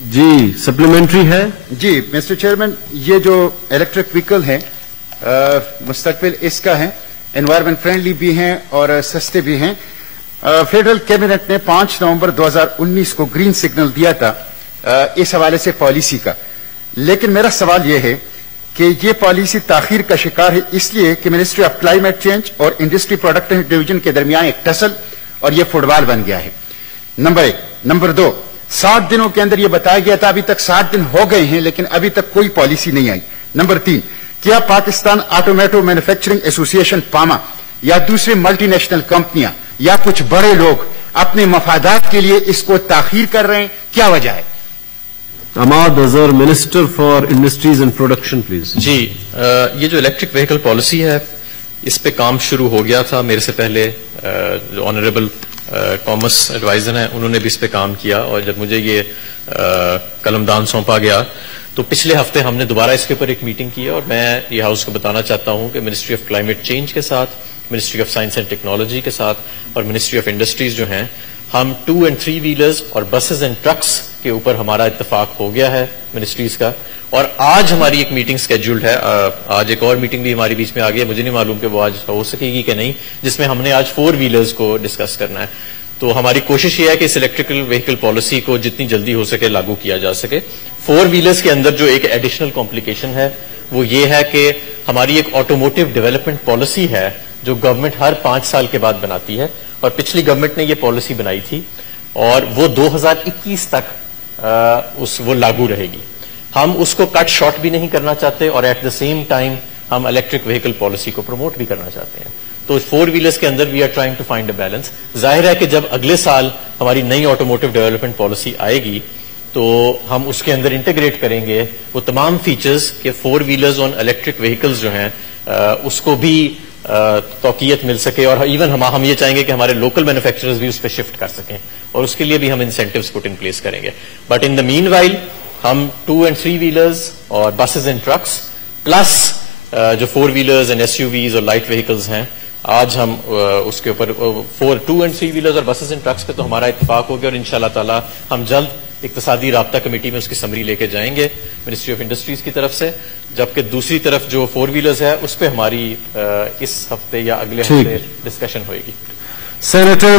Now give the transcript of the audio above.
جی supplementary ہے. جی mister chairman, یہ جو الیکٹرک وہیکل ہیں مستقبل اس کا ہے، انوائرمنٹ فرینڈلی بھی ہیں اور سستے بھی ہیں. فیڈرل کیبنٹ نے 5 نومبر 2019 کو گرین سگنل دیا تھا اس حوالے سے پالیسی کا، لیکن میرا سوال یہ ہے کہ یہ پالیسی تاخیر کا شکار ہے اس لیے کہ منسٹری آف کلائمیٹ چینج اور انڈسٹری پروڈکٹیو ڈویژن کے درمیان ایک ٹسل اور یہ فٹ بال بن گیا ہے. نمبر 1. نمبر 2، 60 دنوں کے اندر یہ بتایا گیا تھا، ابھی تک 60 دن ہو گئے ہیں لیکن ابھی تک کوئی پالیسی نہیں آئی. نمبر 3، کیا پاکستان آٹومیٹو مینوفیکچرنگ ایسوسی ایشن پاما یا دوسرے ملٹی نیشنل کمپنیاں یا کچھ بڑے لوگ اپنے مفادات کے لیے اس کو تاخیر کر رہے ہیں؟ کیا وجہ ہے؟ Imad Azhar, minister for industries and production, please. جی یہ جو الیکٹرک وہیکل پالیسی ہے اس پہ کام شروع ہو گیا تھا. میرے سے پہلے جو آنریبل کامرس ایڈوائزر ہیں انہوں نے بھی اس پہ کام کیا، اور جب مجھے یہ قلمدان سونپا گیا تو پچھلے ہفتے ہم نے دوبارہ اس کے اوپر ایک میٹنگ کی ہے. اور میں یہ ہاؤس کو بتانا چاہتا ہوں کہ منسٹری آف کلائمیٹ چینج کے ساتھ، ministry of science and technology کے ساتھ اور منسٹری آف انڈسٹریز جو ہیں، ہم 2 and 3 ویلرز اور بسز اینڈ ٹرکس کے اوپر ہمارا اتفاق ہو گیا ہے منسٹریز کا. اور آج ہماری ایک میٹنگ سکیڈولڈ ہے، آج ایک اور میٹنگ بھی ہماری بیچ میں آ گئی ہے، مجھے نہیں معلوم کہ وہ آج ہو سکے گی کہ نہیں، جس میں ہم نے آج 4 ویلرز کو ڈسکس کرنا ہے. تو ہماری کوشش یہ ہے کہ اس الیکٹریکل وہیکل پالیسی کو جتنی جلدی ہو سکے لاگو کیا جا سکے. 4 ویلرز کے اندر جو ایک ایڈیشنل کمپلیکیشن ہے وہ یہ ہے کہ ہماری ایک آٹوموٹیو ڈیولپمنٹ پالیسی ہے جو گورنمنٹ ہر 5 سال کے بعد بناتی ہے، اور پچھلی گورنمنٹ نے یہ پالیسی بنائی تھی اور وہ 2021 تک وہ لاگو رہے گی. ہم اس کو کٹ شارٹ بھی نہیں کرنا چاہتے اور ایٹ دا سیم ٹائم ہم الیکٹرک وہیکل پالیسی کو پروموٹ بھی کرنا چاہتے ہیں. تو 4 ویلرز کے اندر we are trying to find a balance. ظاہر ہے کہ جب اگلے سال ہماری نئی آٹوموٹیو ڈیولپمنٹ پالیسی آئے گی تو ہم اس کے اندر انٹیگریٹ کریں گے وہ تمام فیچرز کہ 4 ویلرز آن الیکٹرک وہیکلز جو ہیں اس کو بھی توقیت مل سکے، اور ایون ہم یہ چاہیں گے کہ ہمارے لوکل مینوفیکچررز بھی اس پہ شفٹ کر سکیں، اور اس کے لیے بھی ہم انسینٹیوز پٹ ان پلیس کریں گے. But in the main while ہم 2 and 3 ویلرز اور بسز اینڈ ٹرکس پلس جو 4 ویلرز اینڈ SUVs اور لائٹ وہیکلز ہیں، آج ہم اس کے اوپر 2 and 3 ویلرز اور بسز اینڈ ٹرکس پہ تو ہمارا اتفاق ہو گیا، اور انشاءاللہ تعالی ہم جلد اقتصادی رابطہ کمیٹی میں اس کی سمری لے کے جائیں گے منسٹری آف انڈسٹریز کی طرف سے. جبکہ دوسری طرف جو 4 ویلرز ہے اس پہ ہماری اس ہفتے یا اگلے ہفتے ڈسکشن ہوئے گی. سینیٹر